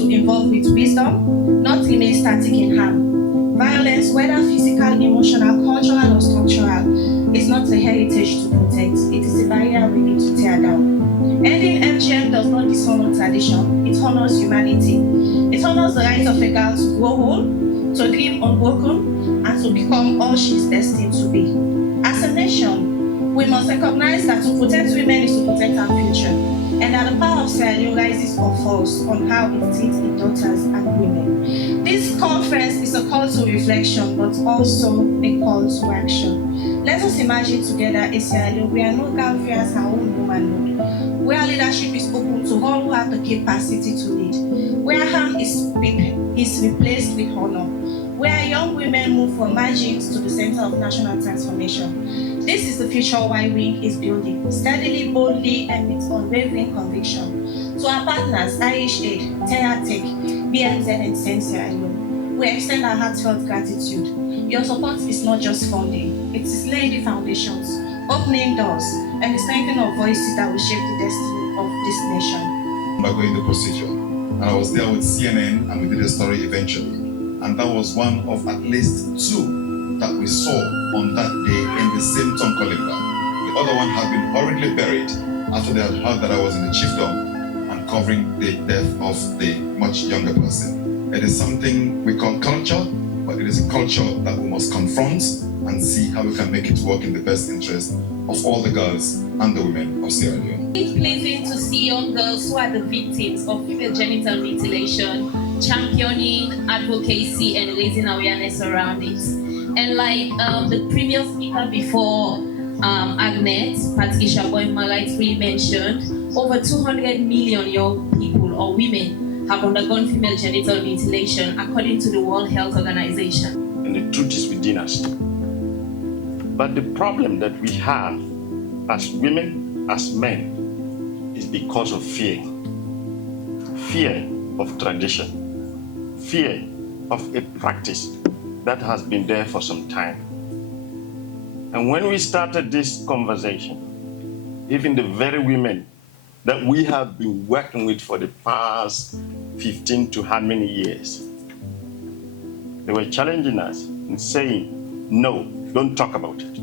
to evolve with wisdom, not remain static in harm. Violence, whether physical, emotional, cultural, or structural, is not a heritage to protect. It is a barrier we need to tear down. Ending FGM does not dishonor tradition, it honors humanity. It honors the right of a girl to grow whole, to dream unbroken, and to become all she is destined to be. As a nation, we must recognize that to protect women is to protect our future, and that the power of Sierra Leone rises or falls on how it treats its daughters and women. This conference is a call to reflection, but also a call to action. Let us imagine together a Sierra Leone where no girl fears her own womanhood, where leadership is open to all who have the capacity to lead, where harm is replaced with honor, where young women move from margins to the center of national transformation. This is the future Y-Wing is building, steadily, boldly, and with unwavering conviction. To our partners, Irish Aid, Terra Tech, BMZ, and Sierra Leone, we extend our heartfelt gratitude. Your support is not just funding, it is laying the foundations, opening doors, and strengthening of voices that will shape the destiny of this nation. Undergoing the procedure, and I was there with CNN, and we did a story eventually. And that was one of at least two that we saw on that day in the same tomb Kolimba. The other one had been hurriedly buried after they had heard that I was in the chiefdom and covering the death of the much younger person. It is something we call culture, but it is a culture that we must confront and see how we can make it work in the best interest of all the girls and the women of Sierra Leone. It's pleasing to see young girls who are the victims of female genital mutilation championing advocacy and raising awareness around it. And like the previous speaker before, Agnes, Patricia Boima rightfully mentioned, over 200 million young people or women have undergone female genital mutilation according to the World Health Organization. And the truth is within us. But the problem that we have as women, as men, is because of fear. Fear of tradition. Fear of a practice that has been there for some time. And when we started this conversation, even the very women that we have been working with for the past 15 to how many years, they were challenging us and saying, no, don't talk about it.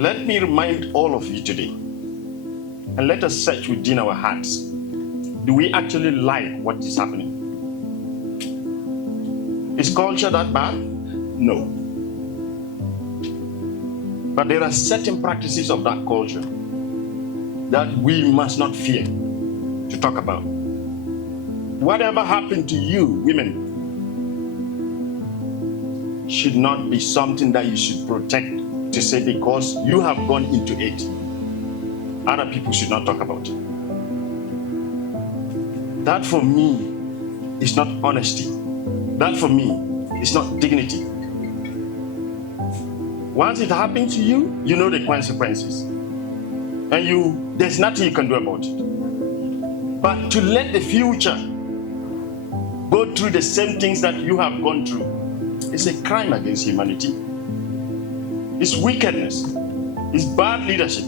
Let me remind all of you today, and let us search within our hearts. Do we actually like what is happening? Is culture that bad? No. But there are certain practices of that culture that we must not fear to talk about. Whatever happened to you, women, should not be something that you should protect to say because you have gone into it. Other people should not talk about it. That for me is not honesty. That for me is not dignity. Once it happens to you, you know the consequences. And there's nothing you can do about it. But to let the future go through the same things that you have gone through is a crime against humanity. It's wickedness. It's bad leadership.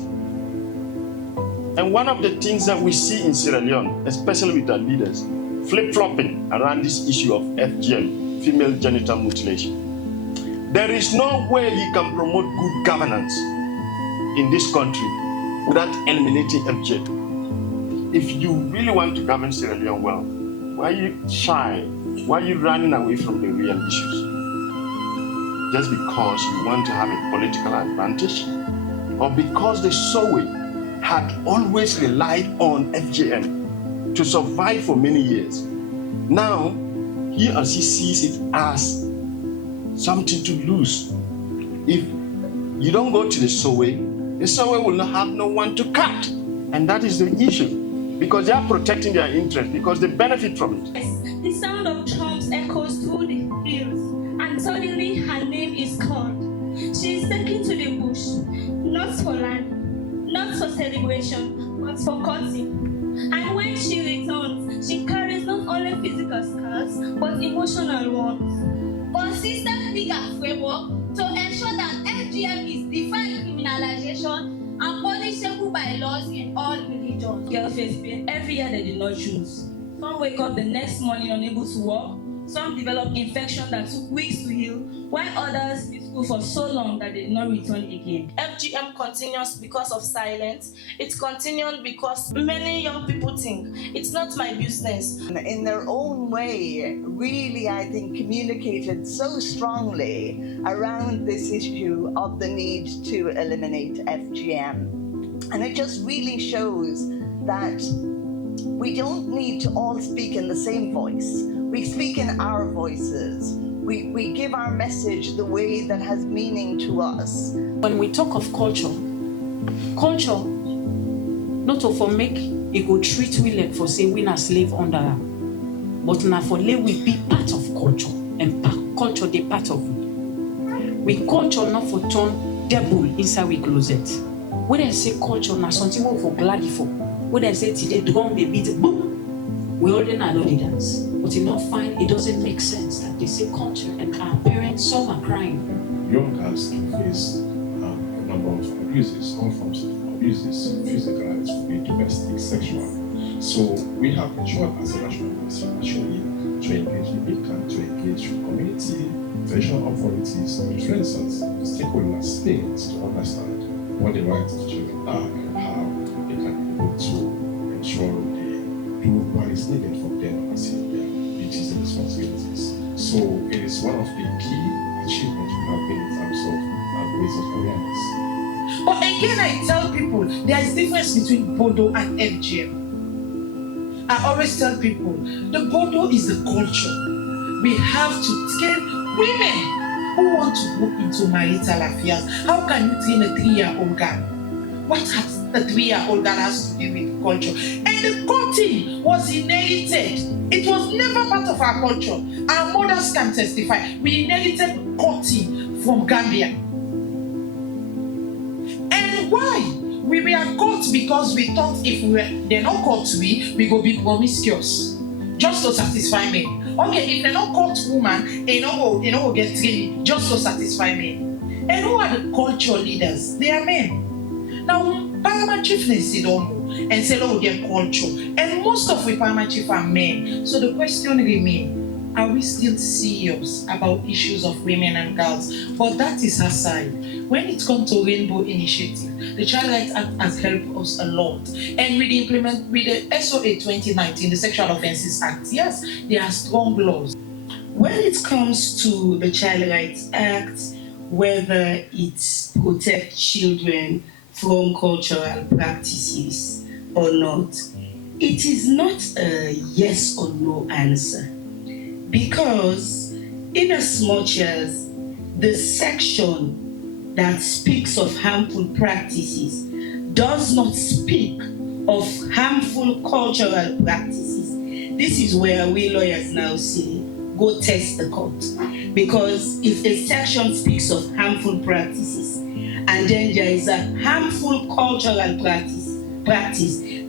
And one of the things that we see in Sierra Leone, especially with our leaders, flip-flopping around this issue of FGM, female genital mutilation. There is no way you can promote good governance in this country without eliminating FGM. If you really want to govern Sierra Leone well, why are you shy? Why are you running away from the real issues? Just because you want to have a political advantage? Or because the Sowe had always relied on FGM to survive for many years. Now, he or she sees it as something to lose. If you don't go to the Sowe will not have no one to cut. And that is the issue. Because they are protecting their interest, because they benefit from it. The sound of drums echoes through the hills, and suddenly her name is called. She is taken to the bush, not for land, not for celebration, but for cutting. And when she returns, she carries not only physical scars, but emotional ones. Consistent legal framework to ensure that FGM is defined criminalization and punishable by laws in all religions. Girl face pain every year they did not choose. Some wake up the next morning unable to walk. Some develop infection that took weeks to heal, while others stay school for so long that they did not return again. FGM continues because of silence. It continues because many young people think it's not my business. In their own way, really, I think, communicated so strongly around this issue of the need to eliminate FGM. And it just really shows that we don't need to all speak in the same voice. We speak in our voices. We give our message the way that has meaning to us. When we talk of culture, not for make it go treat we like for say we na slave under them, but now for let we be part of culture, and culture they part of we. We culture not for turn devil inside we closet. When I say culture, na something more for glad for. When I say today drum they beat boom, we already know the dance. But you not find it doesn't make sense that they say culture and our parents, some are crying. Young girls can face a number of abuses, all forms of abuses, physical, it could be domestic, sexual. So we have ensured as a national policy actually to engage the victim, to engage with community, professional authorities, influencers, stakeholders, states to understand what the rights of children are and how they can be able to ensure they do what is needed from them as their duties and responsibilities. So it is one of the key achievements we have been in terms of raising awareness. But again, I tell people there is difference between Bodo and FGM. I always tell people the Bodo is the culture. We have to train women who want to go into marital affairs. How can you train a 3-year-old girl? What has the 3-year-old girl has to do with culture? And the cutting was inherited. It was never part of our culture. Our mothers can testify. We inherited cutting from Gambia. And why? We were caught because we thought if they're not caught we go be promiscuous. Just to satisfy men. Okay, if they're not caught woman, they don't go get trained just to satisfy men. And who are the culture leaders? They are men. Now, Paramount Chiefness they don't know and say, oh, we get culture. And most of we Paramount Chief are men. So the question remains, are we still serious about issues of women and girls? But that is aside. When it comes to Rainbow Initiative, the Child Rights Act has helped us a lot. And with the SOA 2019, the Sexual Offences Act, yes, there are strong laws. When it comes to the Child Rights Act, whether it protects children from cultural practices or not, it is not a yes or no answer. Because in as much as the section that speaks of harmful practices does not speak of harmful cultural practices, this is where we lawyers now say, go test the court. Because if a section speaks of harmful practices and then there is a harmful cultural practice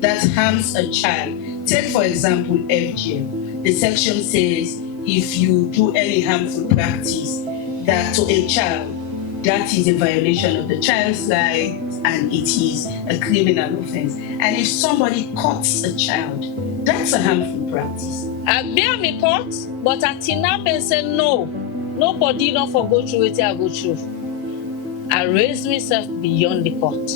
that harms a child, take for example FGM. The section says if you do any harmful practice that to a child, that is a violation of the child's rights and it is a criminal offense. And if somebody cuts a child, that's a harmful practice. I bear me court, but I tinap and say no. Nobody not for go through it, I go through. I raised myself beyond the court.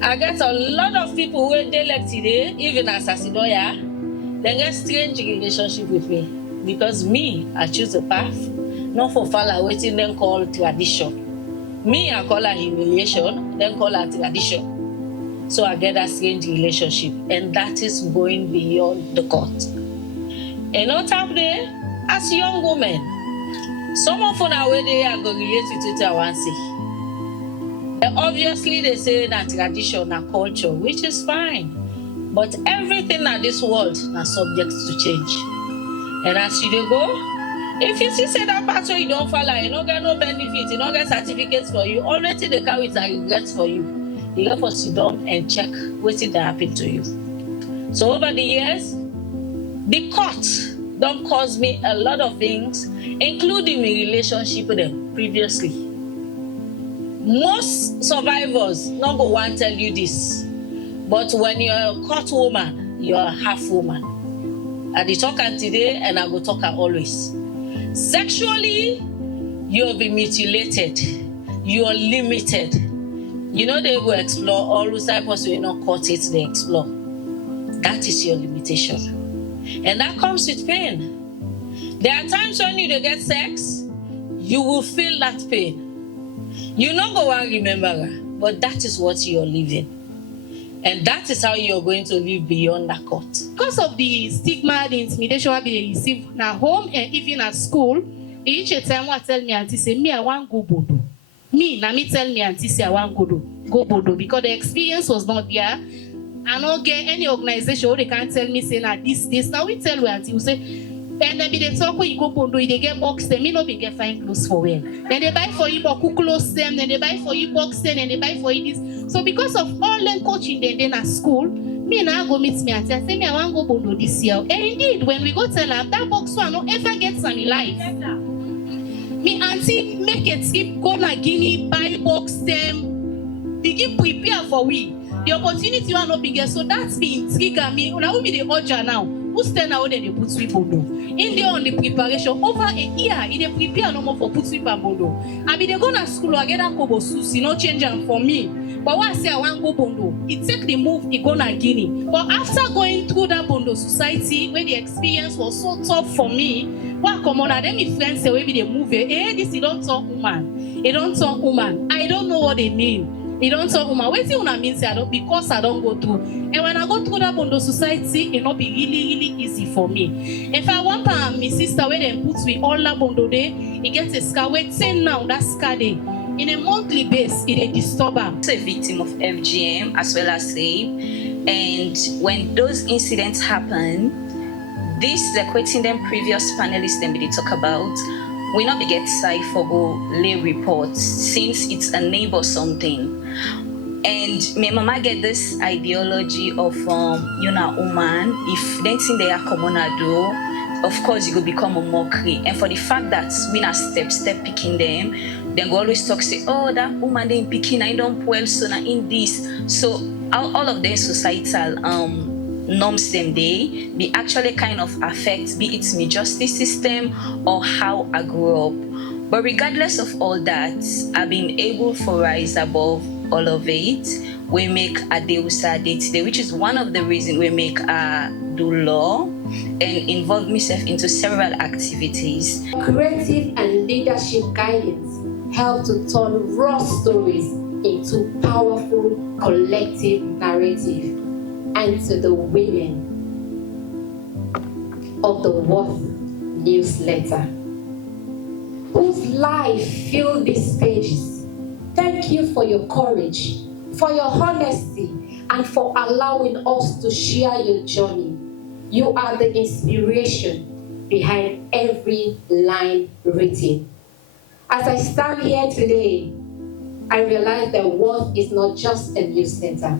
I get a lot of people who they like today, even as Asidoya, they get strange relationship with me. Because me, I choose a path, not for follow waiting then call tradition. Me, I call her humiliation, then call her tradition. So I get a strange relationship, and that is going beyond the court. And on top there, as young women, some of them are where they are going to relate with it, I want to say. And obviously, they say that tradition and culture, which is fine. But everything in this world is subject to change. And as you go, if you see say that part where you don't follow, you don't get no benefit, you don't get certificates for you, already the car with a regret for you. You have to sit down and check what did happen to you. So over the years, the court don't cause me a lot of things, including my relationship with them previously. Most survivors don't go want to tell you this, but when you're a court woman, you're a half woman. I dey talk am today and I go talk am always. Sexually, you'll be mutilated. You are limited. You know they will explore. All disciples will not cut it, they explore. That is your limitation. And that comes with pain. There are times when you get sex, you will feel that pain. You not go and remember, but that is what you're living. And that is how you're going to live beyond that court. Because of the stigma, the intimidation I be receive na home and even at school, each time what tell me auntie say me I want go bodo. Me tell me auntie say I want go bodo because the experience was not there. I don't get any organization they can't tell me say na this. Now we tell we auntie we say and then be they talk when you go bodo, they get box them, me no be get fine clothes for well. Then they buy for you boku clothes them, then they buy for you box them, and they buy for you this. So because of all them coaching they did at school, me now go meet me auntie. I say me I want go bodo this year. And indeed, when we go tell her that box one no ever get some in life. Me auntie make a trip, go na Guinea, buy box them, begin prepare for we. The opportunity will not be get. So that's been trigger me. Now we be the urger now. Who stand out there they put sweep bodo? In there on the preparation over a year, in the prepare no more for put sweep and bodo. I be they go to school I get a kobo susi, no change them for me. But when I say I want go bondo, it take the move, it go na Guinea. But after going through that bondo society, where the experience was so tough for me, what come on, then my friends say, maybe they move it. This you don't talk woman. It don't talk woman. I don't know what they mean. It don't talk woman. What do you mean? Say I don't because I don't go through. And when I go through that bondo society, it not be really easy for me. If I want my sister where they put me all that bondo day, it gets a scar. Wait, say now that scar day. In a monthly base, it a disturber. A victim of FGM as well as rape, and when those incidents happen, this like waiting them previous panelists them they talk about, we not be get side for go lay reports since it's a neighbor something. And my mama get this ideology of you know woman if anything they are common do, of course you go become a mockery. And for the fact that we not step picking them, then go always talk say, oh that woman they picking I don't well so na in this. So all of their societal norms them they be actually kind of affect be it my justice system or how I grew up. But regardless of all that, I've been able to rise above all of it. We make a Deusa Day today, which is one of the reasons we make do law and involve myself into several activities. Creative and leadership guidance help to turn raw stories into powerful collective narrative, and to the women of the Worth newsletter whose life filled these pages. Thank you for your courage, for your honesty, and for allowing us to share your journey. You are the inspiration behind every line written. As I stand here today, I realize that Worth is not just a newsletter.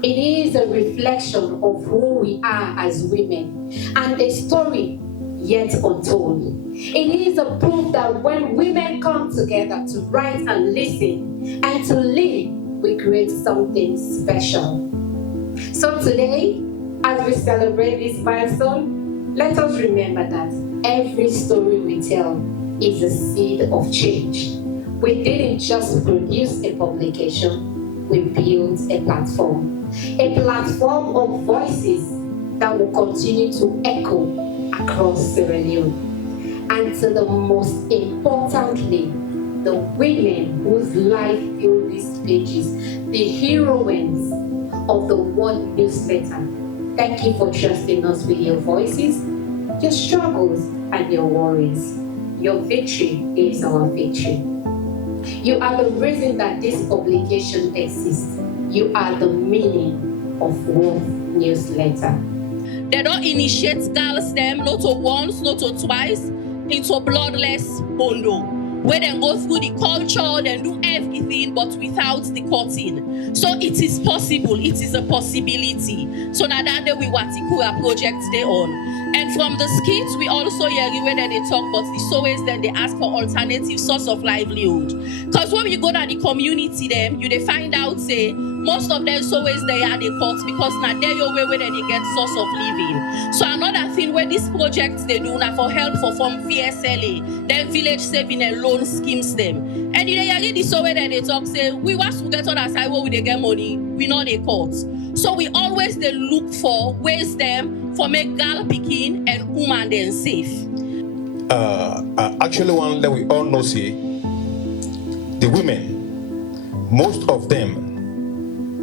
It is a reflection of who we are as women and a story yet untold. It is a proof that when women come together to write and listen and to live, we create something special. So today, as we celebrate this milestone, let us remember that every story we tell is a seed of change. We didn't just produce a publication, we built a platform of voices that will continue to echo across Sierra Leone. And to the most importantly, the women whose life filled these pages, the heroines of the Worth newsletter. Thank you for trusting us with your voices, your struggles, and your worries. Your victory is our victory. You are the reason that this publication exists. You are the meaning of Worth newsletter. They don't initiate girls them not to once, not to twice, into bloodless bondo, where they go through the culture, they do everything, but without the cutting. So it is possible, it is a possibility. So now that day we want to project they on. And from the skits, we also hear where they talk about the always then they ask for alternative source of livelihood. Because when you go to the community them, you they find out say most of them always they are the courts because now they your way where they get source of living. So another thing where these projects they do now for help for from VSLA, then village saving and loan schemes them. And they are this way that they talk say we want to get on a side where we they get money, we know the courts. So we always they look for ways them for make girl picking and woman then safe. Actually one that we all know see the women, most of them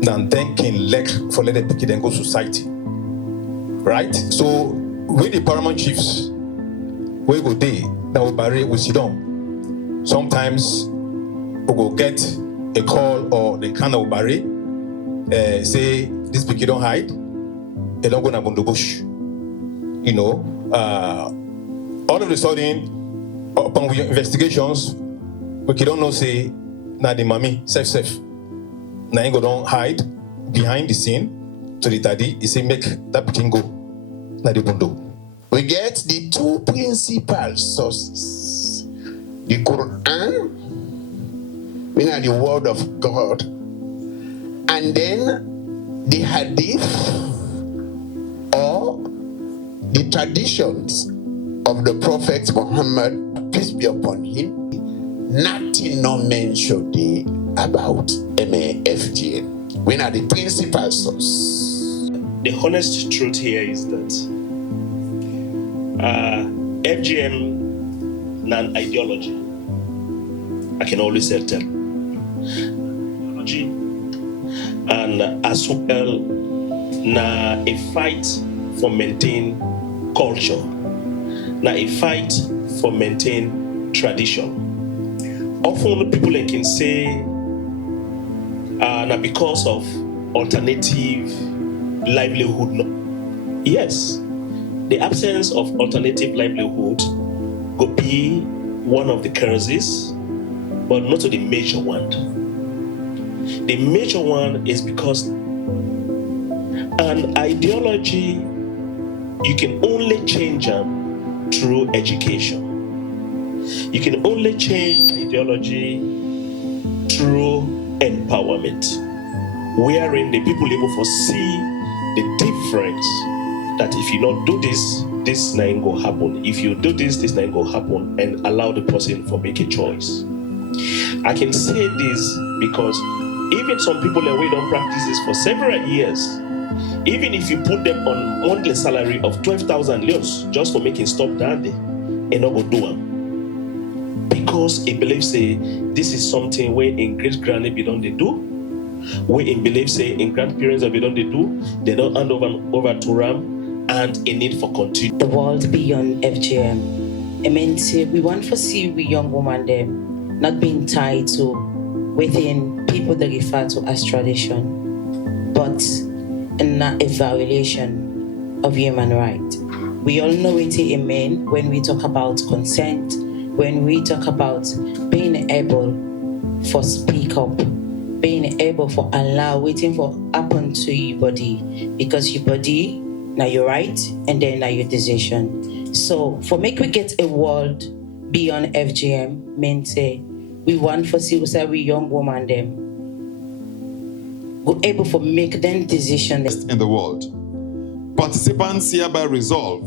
now then can lack for let the pick then go society. Right? So with the paramount chiefs, we go there, now we barrier we sit down. Sometimes we go get a call or the kind of barrier, say this picky don't hide, they don't go na the bush. You know, all of a sudden, upon investigations, we don't know say na the mommy safe. Na ain't go don't hide behind the scene to the daddy. He say make that pikin go na the bundo. We get the two principal sources: the Quran, meaning the Word of God, and then the Hadith or the traditions of the Prophet Muhammad, peace be upon him. Nothing no mention about FGM. We are the principal source. The honest truth here is that FGM an ideology. I can always tell ideology, and as well na a fight for maintain culture, na a fight for maintain tradition. Often people can say na because of alternative livelihood. Yes, the absence of alternative livelihood could be one of the causes, but not the major one. The major one is because an ideology, you can only change them through education. You can only change ideology through empowerment, wherein the people able to see the difference that if you not do this, this not go happen. If you do this, this not go happen, and allow the person for make a choice. I can say this because even some people that we don't practice this for several years, even if you put them on monthly salary of 12,000 leos just for making stop that day, and not go do them. Because it believes say this is something where in great granny be done they do, where in believe say in grandparents be done they do, they don't hand over to Ram, and a need for continue. The world beyond FGM. It means we want to see we young women them not being tied to within people that refer to as tradition, but not a violation of human rights. We all know it means when we talk about consent, when we talk about being able for speak up, being able for allow waiting for happen to your body, because your body now your right and then now your decision. So for make we get a world beyond FGM means say we want for see we young woman them go able for make them decisions in the world. Participants hereby resolve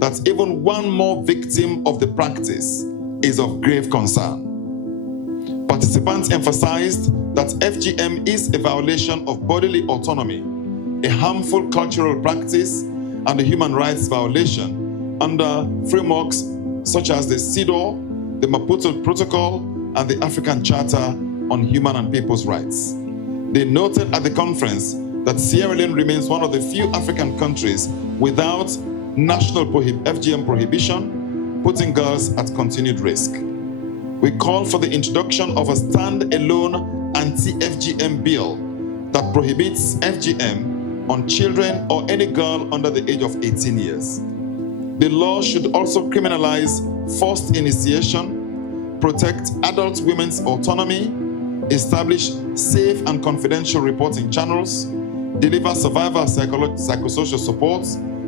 that even one more victim of the practice is of grave concern. Participants emphasized that FGM is a violation of bodily autonomy, a harmful cultural practice, and a human rights violation under frameworks such as the CEDAW, the Maputo Protocol, and the African Charter on Human and People's Rights. They noted at the conference that Sierra Leone remains one of the few African countries without national FGM prohibition, putting girls at continued risk. We call for the introduction of a stand-alone anti-FGM bill that prohibits FGM on children or any girl under the age of 18 years. The law should also criminalize forced initiation, protect adult women's autonomy, establish safe and confidential reporting channels, deliver survivor psychosocial support,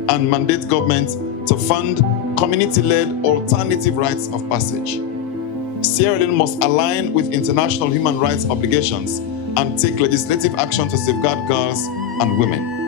and mandate government to fund community-led alternative rites of passage. Sierra Leone must align with international human rights obligations and take legislative action to safeguard girls and women.